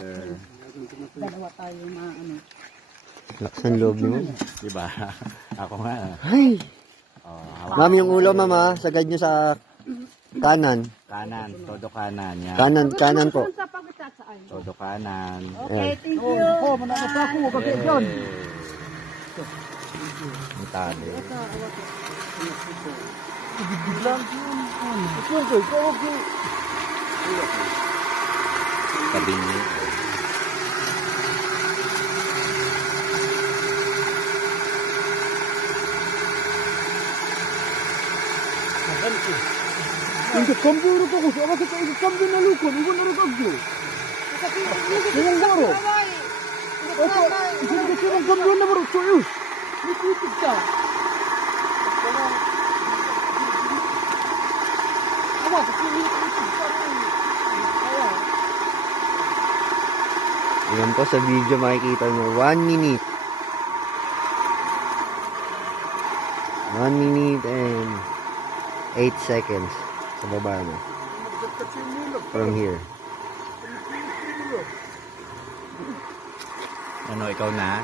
Dalawa tayo na ano. Lakas ng loob mo. Diba? Ako nga. Ay! Oh, Ma'am, yung ulo, mama. Sagad nyo sa kanan. kanan. Todo kanan. Yan. Kanan po. Todo kanan. Okay, thank you. Oh, mananap ako. Bakit dyan? Ang tali. Tabi niyo. Hindi, kambyo rin ako. Siya kasi kayo kambyo na lukon. Iwan na rin kambyo. Iwan baro. Opo, isang kasi ng kambyo na baro. So yun. Nititig ka. Ama, kasi nititig ka rin. Ayan po sa video makikita nyo. 1 minute. 1 minute and 8 seconds. Sa baba na. From here. Ano, ikaw na?